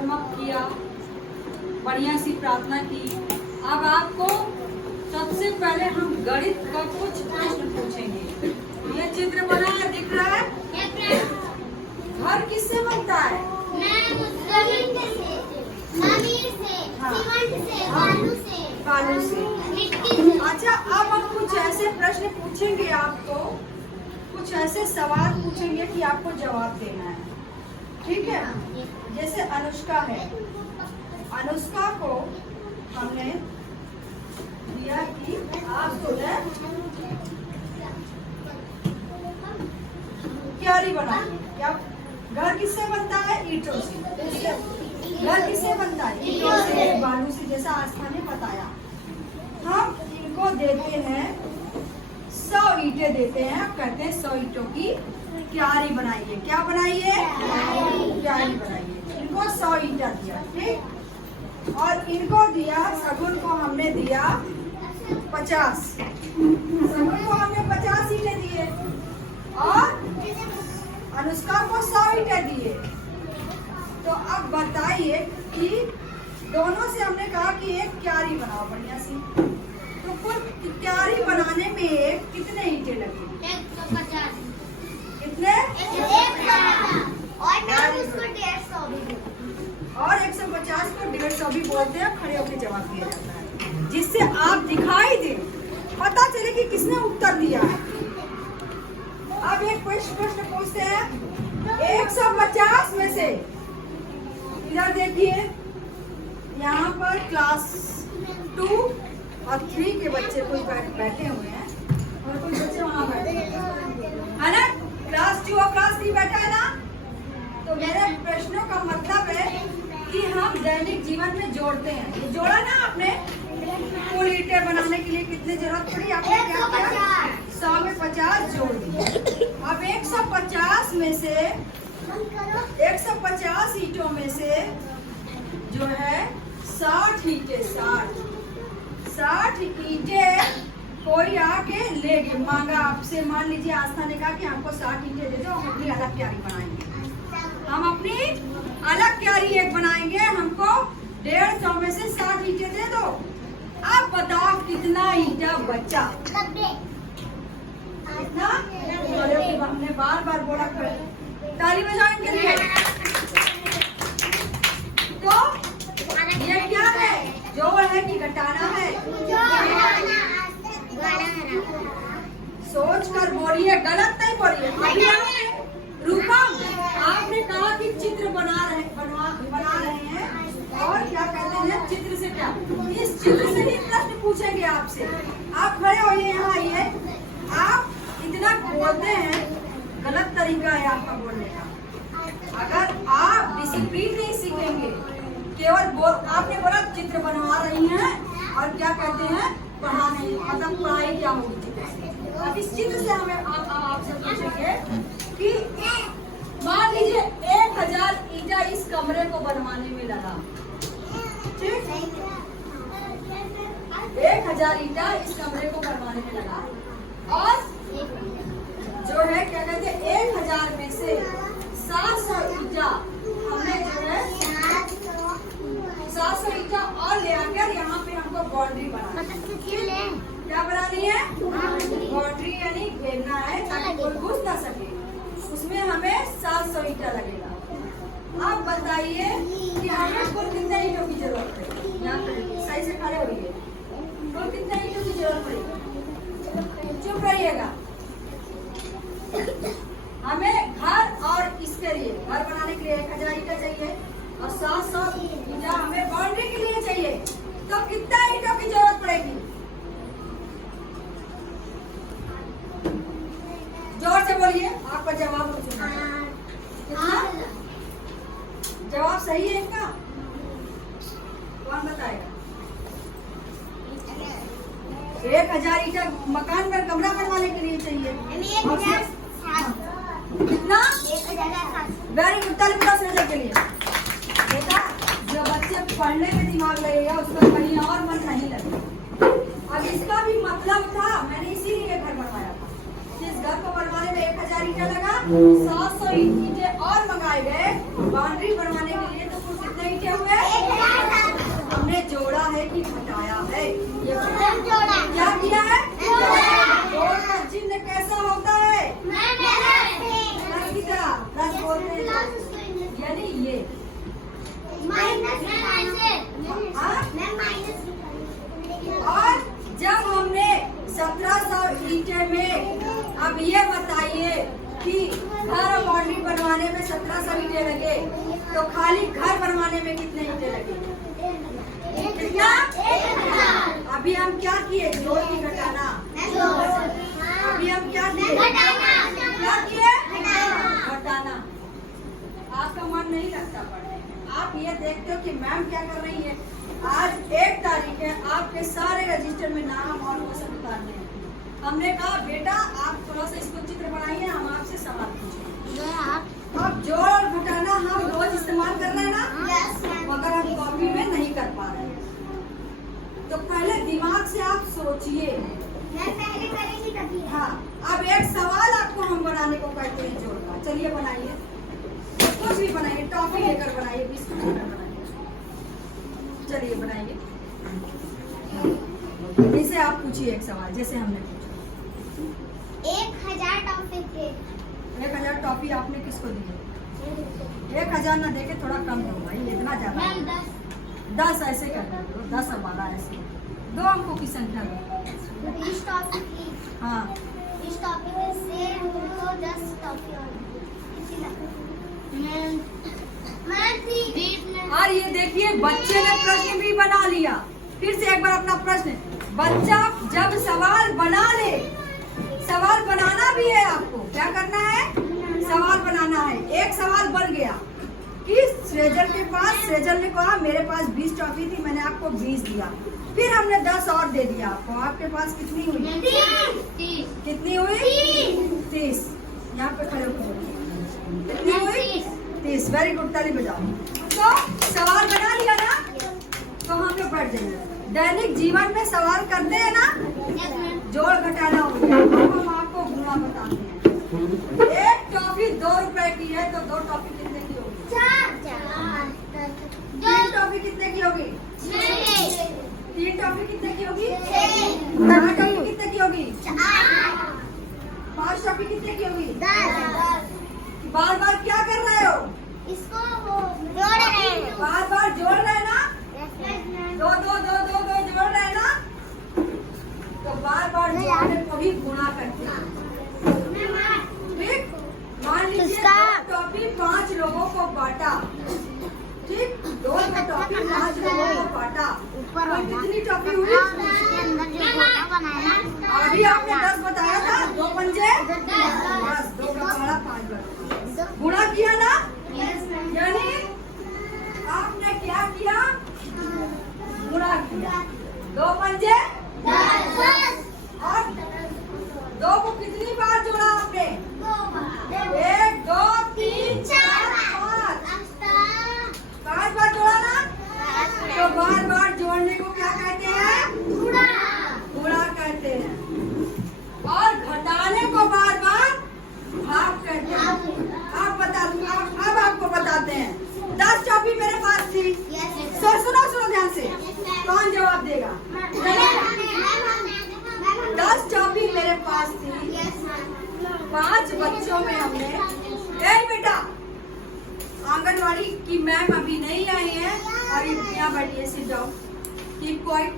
Warm up किया, बढ़िया सी प्रार्थना की। अब आपको सबसे पहले हम गणित का कुछ प्रश्न पूछेंगे। ये चित्र बना है, दिख रहा है? घर किससे बनता है? बालू से। अच्छा, अब हम कुछ ऐसे प्रश्न पूछेंगे आपको, कुछ ऐसे सवाल पूछेंगे कि आपको जवाब देना है, ठीक है? जैसे अनुष्का है, अनुष्का को हमने दिया कि आप जो है क्यारी बनाइए। क्या घर किससे बनता है? ईंटों से। घर किससे बनता है? ईंटों से, बालू से, जैसा आस्था ने बताया। हम इनको देते हैं 100 ईंटें देते हैं, कहते हैं 100 ईंटों की क्यारी बनाइए। क्या बनाइए? क्यारी बनाइए। इनको 100 ईंटा दिया, ठीक? और इनको दिया, सगुन को हमने दिया 50, सगुन को हमने 50 ईंटें दिए और अनुष्का को 100 ईंटें दिए। तो अब बताइए कि दोनों से हमने कहा कि एक क्यारी बनाओ बढ़िया सी, तो कुल क्यारी बनाने में कितने ईंटें लगे? 150। कितने? 150 और 150 को 150 भी बोलते हैं, खड़े होकर जवाब दिया जाता है, जिससे आप दिखाई दे, पता चले कि किसने उत्तर दिया है। अब एक प्रश्न पूछते हैं, 150 में से, इधर देखिए, यहाँ पर क्लास 2 और 3 के बच्चे कोई बैठे हुए हैं और कोई बच्चे वहाँ बैठे है ना? क्लास 2 और क्लास 3 बैठा है ना? तो मेरे प्रश्नों का मतलब है कि हम दैनिक जीवन में जोड़ते हैं। ये जोड़ा ना आपने, कुल ईंटें बनाने के लिए कितनी जरूरत पड़ी? आपने क्या किया? 100 में 50 जोड़ दिए। अब 150 में से, 150 ईंटों में से जो है 60 ईंटें, 60 ईंटें कोई आके ले गए, मांगा आपसे। मान लीजिए आस्था ने कहा कि हमको 60 ईंटें दे दो, हम अपनी अलग क्यारी बनाएंगे। हम अपनी अलग क्यारी एक बनाएंगे, हमको 150 में से 60 ईंटें दे दो। अब बताओ कितना ईंटा बचा? कितना? हमने बार बार बोला, ताली बजाओ इनके लिए। तो ये क्या है? जोड़ है कि घटाना है? सोच कर बोलिए, गलत नहीं बोलिए। रूपम, आपने कहा कि चित्र बना रहे हैं और क्या कहते हैं, चित्र से क्या? इस चित्र से ही प्रश्न पूछेंगे आपसे। आप खड़े होइए, यहाँ आइए। आप इतना बोलते हैं, गलत तरीका है आपका बोलने का। अगर आप डिसिप्लिन नहीं सीखेंगे, केवल आपने बोला चित्र बनवा रही हैं और क्या कहते हैं, पढ़ाने, मतलब पढ़ाई क्या होगी चित्र से। अब इस चित्र से हमें आपसे पूछेंगे कि मान लीजिए 1000 ईंटा इस कमरे को बनवाने में लगा, ठीक? 1000 ईंटा इस कमरे को बनवाने में लगा और जो है क्या कहते हैं, 1000 में से 700 ईंटा हमने जो है 700 ईंटा और ले आकर यहाँ पे हमको बाउंड्री बनाना। क्या बनानी है? बाउंड्री, यानी घेरना है ताकि कोई घुस ना सके। उसमें हमें 700 ईंटा लगेगा। अब बताइए कि हमें कुल कितने ईंटों की जरूरत है? यहाँ पे सही से खड़े होइए। कुल कितने ईंटों की जरूरत पड़ेगी? चुप रहिएगा। हमें घर और इसके लिए, घर बनाने के लिए 1000 ईंटा चाहिए और 700 ईंटा हमें बाउंड्री के लिए चाहिए। तो कितना ईंटों की जरूरत पड़ेगी? जोर से बोलिए, आपका जवाब हो चुका है। कितना? जवाब सही है इनका? कौन बताएगा? 1000 ईंटा मकान में, कमरा बनवाने के लिए चाहिए। कितना? वेरी गुड, ताली बजाओ सर के लिए। बेटा, जो बच्चे पढ़ने में दिमाग लगेगा उसका कहीं और मन नहीं लगेगा। अब इसका भी मतलब था, मैंने इसीलिए घर बनवाया था। जिस घर को बनवाने में 1000 ईंटा लगा, 700 ईंटे और मंगाए गए बाउंड्री बनवाने के लिए। तो कुल कितने ईंटें लगे तो खाली घर बनवाने में कितने ईंटें लगे? कितना? अभी हम क्या किए? जोड़ की घटाना। अभी हम क्या किए? क्या किए? घटाना। आपका मन नहीं लगता पढ़ने में। आप ये देखते हो कि मैम क्या कर रही है। आज 1 तारीख है, आपके सारे रजिस्टर में नाम और वो सब उतारने हैं। हमने कहा बेटा आप थोड़ा सा इसको चित्र बनाइए, हम आपसे सवाल पूछेंगे। अब जोड़ और घटाना हम रोज इस्तेमाल कर रहे हैं ना, मगर हम कॉपी में नहीं कर पा रहे हैं। तो पहले दिमाग से आप सोचिए। हाँ, अब एक सवाल आपको हम बनाने को कहते हैं जोड़ का। चलिए बनाइए, कुछ भी बनाइए, टॉफी लेकर बनाइए, बिस्कुट लेकर बनाइए। चलिए बनाइए। इसे आप पूछिए एक सवाल जैसे हमने पूछा। 1000 टॉफी थे। 1000 टॉफी आपने किसको दी? 1000 ना देके थोड़ा कम दो भाई, इतना ज्यादा। 10 ऐसे करना दो, 10 और 12 ऐसे 2 अंकों की संख्या दो। 20 टॉफी थी। हाँ, 20 टॉफी में से हमको 10 टॉफी और और ये देखिए बच्चे ने प्रश्न भी बना लिया। फिर से एक बार अपना प्रश्न। बच्चा जब सवाल बना ले, सवाल बनाना भी है आपको, क्या करना है? सवाल बनाना है। एक सवाल बन गया कि सृजन के पास, सृजन ने कहा मेरे पास 20 टॉफी थी, मैंने आपको 20 दिया। फिर हमने 10 और दे दिया आपको। आपके पास कितनी हुई? 30। कितनी हुई? 30। यहाँ पे खड़े होकर कितनी हुई? 30। वेरी गुड, ताली बजाओ। तो सवाल बना लिया ना, तो हम लोग बढ़ जाएंगे। दैनिक जीवन में सवाल करते हैं ना, जोड़ घटाना हो गया। अब हम आपको गुणा बताते हैं। 1 टॉफी 2 रुपए की है, तो 2 टॉफी कितने की होगी? 3 टॉफी कितने की होगी? 3 टॉफी कितने की होगी? 4 टॉफी कितने की होगी? 5 टॉफी कितने की होगी? बार बार क्या कर रहे हो? इसको जोड़ रहे हैं। बार बार जोड़ रहे हैं ना, 2 2 2 2 2 जोड़ रहे हैं ना, तो बार बार जोड़ने को भी गुणा करते हैं। ठीक, मान लीजिए 2 टॉफी 5 लोगों को बांटा। ठीक, 2 टॉफी 5 लोगों को बांटा, तो कितनी टॉफी हुई? अभी आपने 10 बताया था, 2 पंजे 10, 2 का बड़ा 5 बड़ा। गुणा किया ना, यानी आपने क्या किया? गुणा किया। 2 पंजे 10 और 2 को कितनी बार जोड़ा आपने? 1 2 3 4 5 बार जोड़ा ना, तो बार बार जोड़ने को क्या कहते हैं? गुणा कहते हैं। और घटाने को बार बार भाग कहते हैं। आप बता दूं, अब आपको बताते हैं। 10 टॉफी मेरे पास थी। सुनो ध्यान से, कौन जवाब देगा? 10 टॉफी मेरे पास थी, 5 बच्चों में हमने। ए बेटा, आंगनवाड़ी की मैम अभी नहीं आई है और यहाँ बैठिए, सिट डाउन। कीप क्वाइट,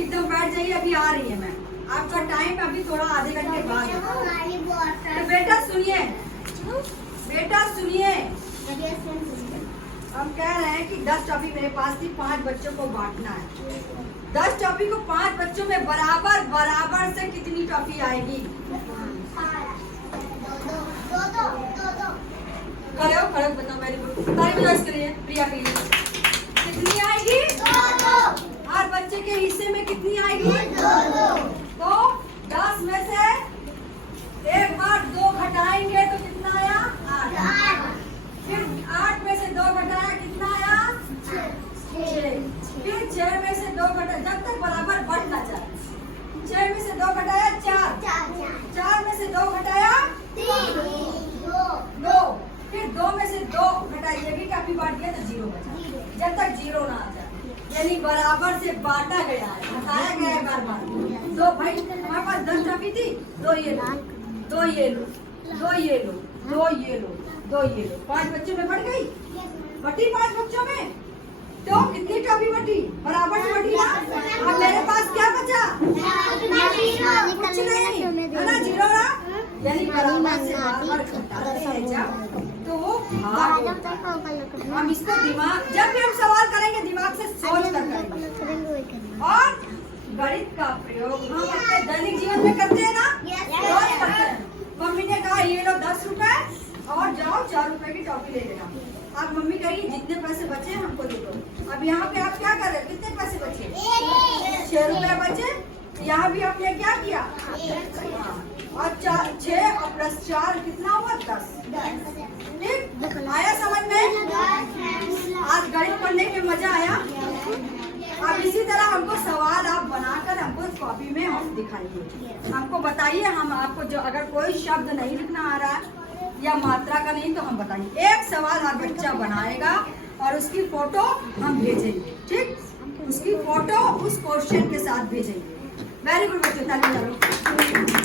एकदम बैठ जाइए, अभी आ रही है मैम। आपका टाइम अभी थोड़ा आधे घंटे बाद है। तो बेटा सुनिए, हम कह रहे हैं कि 10 टॉफी मेरे पास थी, 5 बच्चों को बांटना है। 10 टॉफी को 5 बच्चों में बराबर से कितनी टॉफी आएगी? खड़े हो बताओ। वेरी गुड, ताली बजाओ इसके लिए, प्रिया के लिए। कितनी आएगी? 2। हर बच्चे के हिस्से में कितनी आएगी? 2। तो 10 में से एक बार 2 घटाएंगे तो कितना आया? 8। फिर 8 में से 2 घटाया, कितना आया? 6। फिर 6 में से 2 घटाया, जब तक बराबर बढ़ना चाहिए। 6 में से 2 घटाया 4। 4 में से 2 घटाया 2। फिर 2 में से 2 घटाया, ये भी काफी बांट दिया तो 0 बचा। जब तक 0 ना आ जाए, यानी बराबर से बांटा गया है, बताया गया है बार बार। तो भाई हमारे पास 10 टॉफी थी, 2 ये लो, 2 ये लो, 2 ये लो, 2 ये लो, 2 ये लो। 5 बच्चों में बढ़ गई, बटी 5 बच्चों में। तो कितनी टॉफी बटी? बराबर से बटी ना। अब मेरे पास क्या बचा? कुछ नहीं, है ना? 0 ना। यानी बराबर से बार घटाते हैं जब तो वो भाग होता है। हम इसको दिमाग, जब भी हम सवाल करेंगे दिमाग से सोच कर करेंगे। और गणित का प्रयोग हम अपने दैनिक जीवन में करते हैं ना, रोज करते हैं। मम्मी ने कहा ये लो 10 रुपए और जाओ 4 रुपए की टॉफी ले लेना। अब मम्मी कहेगी जितने पैसे बचे हमको दे दो। अब यहाँ पे आप क्या कर रहे हो, कितने पैसे बचे? 6 रुपए बचे। यहाँ भी आपने क्या किया? और 6 और प्लस 4 कितना हुआ? 10। ठीक, आया समझ में? आज गणित पढ़ने में मजा आया। अब इसी तरह हमको सवाल आप बनाकर हमको कॉपी में हम दिखाइए, हमको बताइए। हम आपको जो अगर कोई शब्द नहीं लिखना आ रहा है या मात्रा का नहीं तो हम बताइए। एक सवाल हर बच्चा बनाएगा और उसकी फोटो हम भेजेंगे। ठीक, उसकी फोटो उस क्वेश्चन के साथ भेजेंगे। वेरी गुड बच्चों, ताली बजा लो।